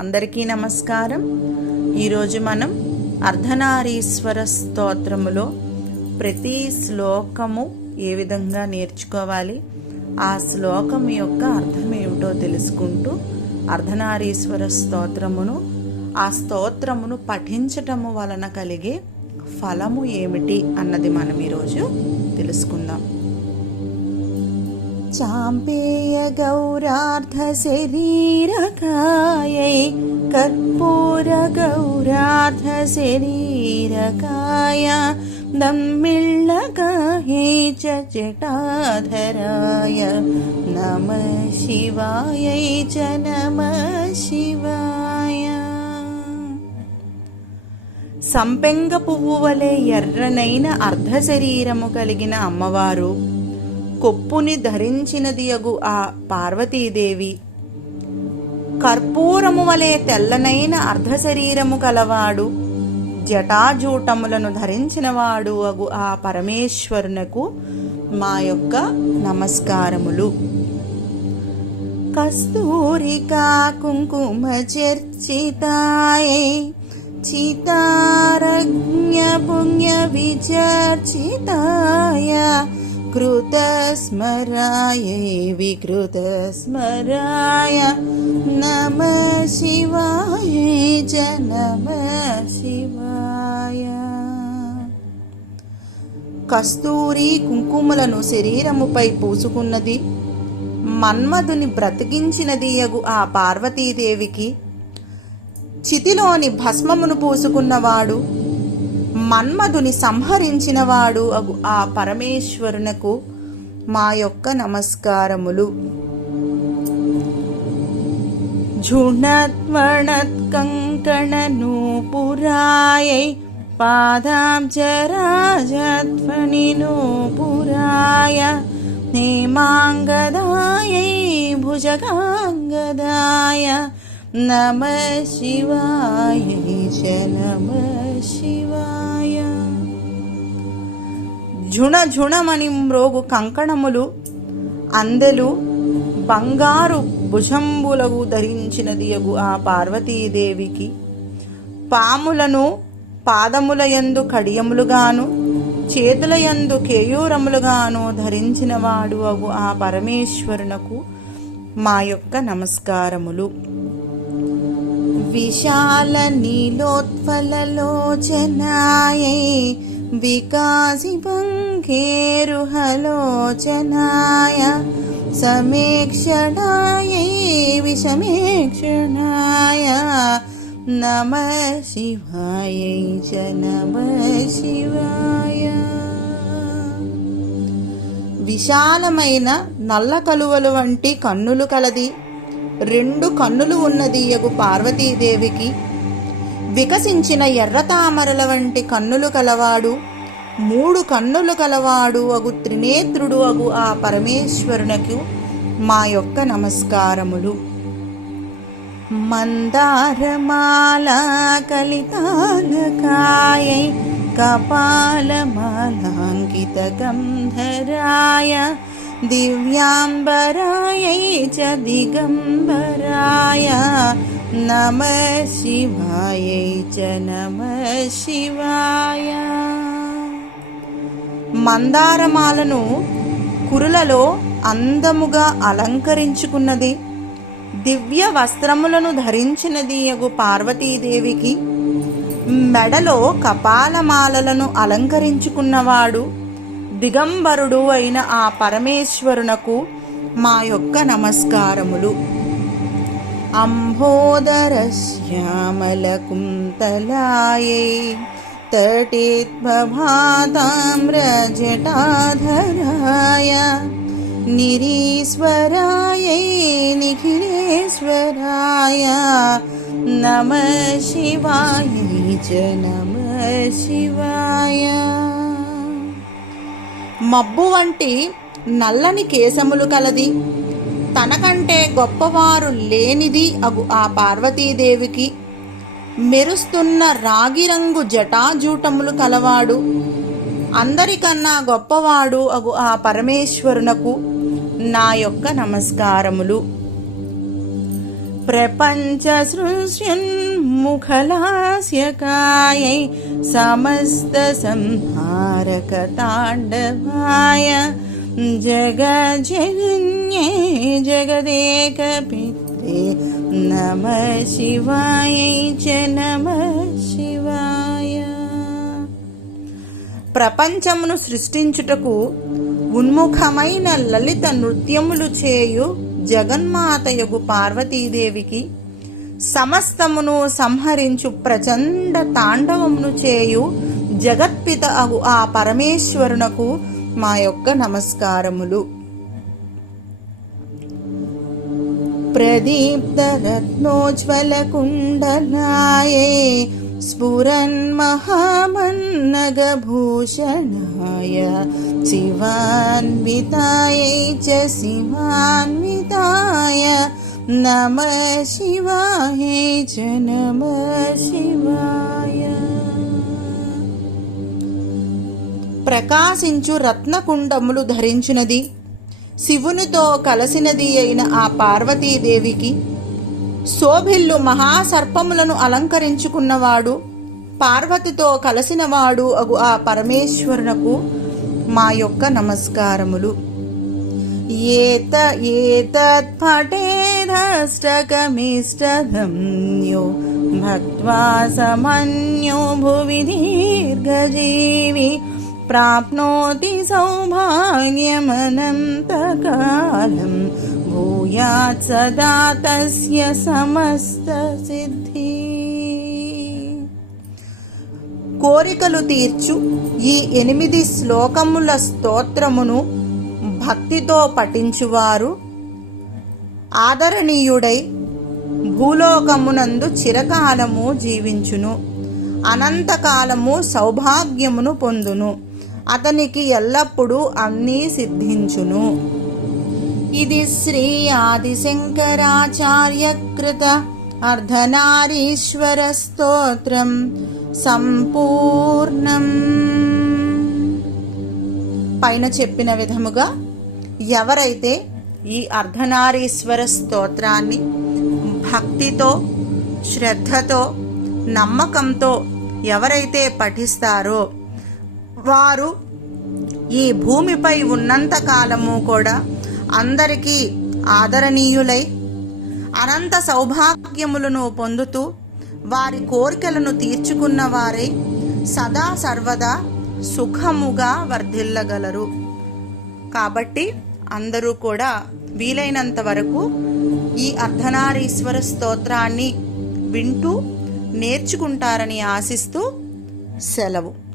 అందరికీ నమస్కారం. ఈరోజు మనం అర్ధనారీశ్వర స్తోత్రములో ప్రతి శ్లోకము ఏ విధంగా నేర్చుకోవాలి ఆ శ్లోకం యొక్క అర్థం ఏమిటో తెలుసుకుంటూ అర్ధనారీశ్వర స్తోత్రమును ఆ స్తోత్రమును పఠించటము వలన కలిగే ఫలము ఏమిటి అన్నది మనం ఈరోజు తెలుసుకుందాం. చాంపేయ గౌరార్ధ శరీరకాయై కర్పూర గౌరార్ధ శరీరకాయ దమ్మిళ్ళకాయై చ జటాధరాయ నమ శివాయై చ నమ శివాయ సంపెంగ పువ్వు వలె ఎర్రనైన అర్ధ శరీరము కలిగిన అమ్మవారు కొప్పుని ధరించినదియగు ఆ పార్వతీదేవి. కర్పూరము వలె తెల్లనైన అర్ధశరీరము కలవాడు జటాజూటములను ధరించినవాడు అగు ఆ పరమేశ్వరునకు మా యొక్క నమస్కారములు. కస్తూరికా కుంకుమ చర్చితాయ చితారజ్ఞ పుణ్య విచర్చితాయ कृतस्मरायै विकृतस्मराय नम शिवाय च नम శివాయ కస్తూరి కుంకుమలను శరీరముపై పూసుకున్నది మన్మధుని బ్రతికించినది యగు ఆ పార్వతీదేవికి చితిలోని భస్మమును పూసుకున్నవాడు మన్మధుని సంహరించినవాడు అగు ఆ పరమేశ్వరునకు మా యొక్క నమస్కారములు. ఝుణత్వణత్కంకణనూపురాయై పాదాబ్జరాజధ్వని నూపురాయ నేమాంగదాయై భుజగాంగదాయ నమ శివాయ చ నమ శివాయ ఝుణ ఝుణమని మ్రోగు కంకణములు అందెలు బంగారు భుజంబులగు ధరించినదియగు ఆ పార్వతీదేవికి పాములను పాదములయందు కడియములుగాను చేతులయందు కేయూరములుగాను ధరించినవాడు అగు ఆ పరమేశ్వరునకు మా యొక్క నమస్కారములు. విశాల నీలోత్ఫలలోచనాయై వికాసి భంగేరుహలోచనాయ సమేక్షణాయై విషమేక్షణాయ. నమ శివాయ చ నమ శివాయ. విశాలమైన నల్ల కలువలు వంటి కన్నులు కలది. రెండు కన్నులు ఉన్నదియగు పార్వతీదేవికి. వికసించిన ఎర్ర తామరల వంటి కన్నులు కలవాడు మూడు కన్నులు కలవాడు అగు త్రినేత్రుడు అగు ఆ పరమేశ్వరునకు మా యొక్క నమస్కారములు. మందారమాల కలితాలకాయై కపాలమాలాంకిత గంధరాయ దివ్యాంబరాయై చ దిగంబరాయ నమ శివాయై చ నమ శివాయ మందారమాలను కురులలో అందముగా అలంకరించుకున్నది దివ్య వస్త్రములను ధరించినది యగు పార్వతీదేవికి మెడలో కపాలమాలలను అలంకరించుకున్నవాడు దిగంబరుడు అయిన ఆ పరమేశ్వరునకు మా యొక్క నమస్కారములు. అంబోదర శ్యామల కుంతలాయై తటేత్వభాతామ్రజటాధరాయ నిరీశ్వరాయై నిఖిలేశ్వరాయ నమ శివాయ చ నమ శివాయ. మబ్బు వంటి నల్లని కేశములు కలది. తనకంటే గొప్పవారు లేనిది అగు ఆ పార్వతీదేవికి. మెరుస్తున్న రాగి రంగు జటాజూటములు కలవాడు. అందరికన్నా గొప్పవాడు అగు ఆ పరమేశ్వరునకు నా యొక్క నమస్కారములు. प्रपञ्चसृष्यन्मुखलास्यकायै समस्तसंहारकताण्डवाय जगजनन्ये जगदेकपित्रे नमः शिवायै च नमः शिवाय ప్రపంచమును సృష్టించుటకు ఉన్ముఖమైన లలిత నృత్యములు చేయు జగన్మాతయగు పార్వతీదేవికి సమస్తమును సంహరించు ప్రచండ తాండవమును చేయు జగత్పిత అగు ఆ పరమేశ్వరునకు మా యొక్క నమస్కారములు. ప్రదీప్త రత్నోజ్వల కుండనాయే स्फुरन्महामन्नगभूषणाय शिवान्वितायै च शिवान्विताय नमः शिवाय च नमः शिवाय ప్రకాశించు రత్నకుండములు ధరించినది శివునితో కలసినది అయిన ఆ పార్వతీదేవికి శోభిల్లు మహాసర్పములను అలంకరించుకున్నవాడు పార్వతితో కలసినవాడు అగు ఆ పరమేశ్వరునకు మా యొక్క నమస్కారములు. ఏత ఏతత్ యో భక్త్వా సమన్యో భువి దీర్ఘజీవి ప్రాప్నోతి సౌభాగ్యమనంతకాలం భూయాత్ సదా తస్య సమస్త సిద్ధి కోరికలు తీర్చు ఈ ఎనిమిది శ్లోకముల స్తోత్రమును భక్తితో పఠించువారు ఆదరణీయుడై భూలోకమునందు చిరకాలము జీవించును అనంతకాలము సౌభాగ్యమును పొందును అతనికి ఎల్లప్పుడూ అన్నీ సిద్ధించును. ఇది శ్రీ ఆదిశంకరాచార్య కృత అర్ధనారీశ్వర స్తోత్రం సంపూర్ణం. పైన చెప్పిన విధముగా ఎవరైతే ఈ అర్ధనారీశ్వర స్తోత్రాన్ని భక్తితో శ్రద్ధతో నమ్మకంతో ఎవరైతే పఠిస్తారో వారు ఈ భూమిపై ఉన్నంత కాలము కూడా అందరికీ ఆదరణీయులై అనంత సౌభాగ్యములను పొందుతూ వారి కోరికలను తీర్చుకున్న వారై సదా సర్వదా సుఖముగా వర్ధిల్లగలరు. కాబట్టి అందరూ కూడా వీలైనంత వరకు ఈ అర్ధనారీశ్వర స్తోత్రాన్ని వింటూ నేర్చుకుంటారని ఆశిస్తూ సెలవు.